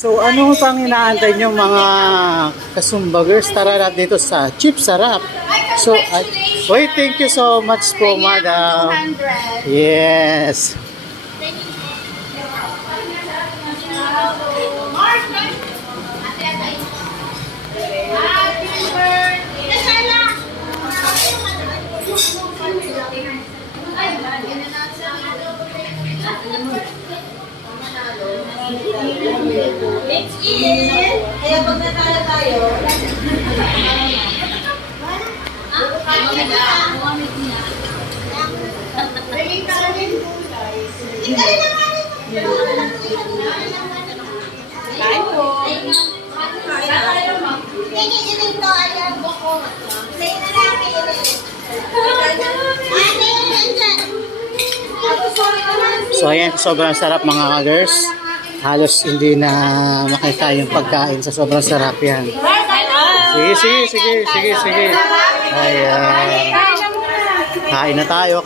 So ano pang inaantay nyo mga kasumbagers? Tara na dito sa Chip Sarap. So, wait, thank you so much po, madam. Yes. It's in. Kaya pag natala tayo, So ayan, sobrang sarap mga others. Halos hindi na makita yung pagkain sa sobrang sarap yan. Sige. Ayan. Kain na tayo.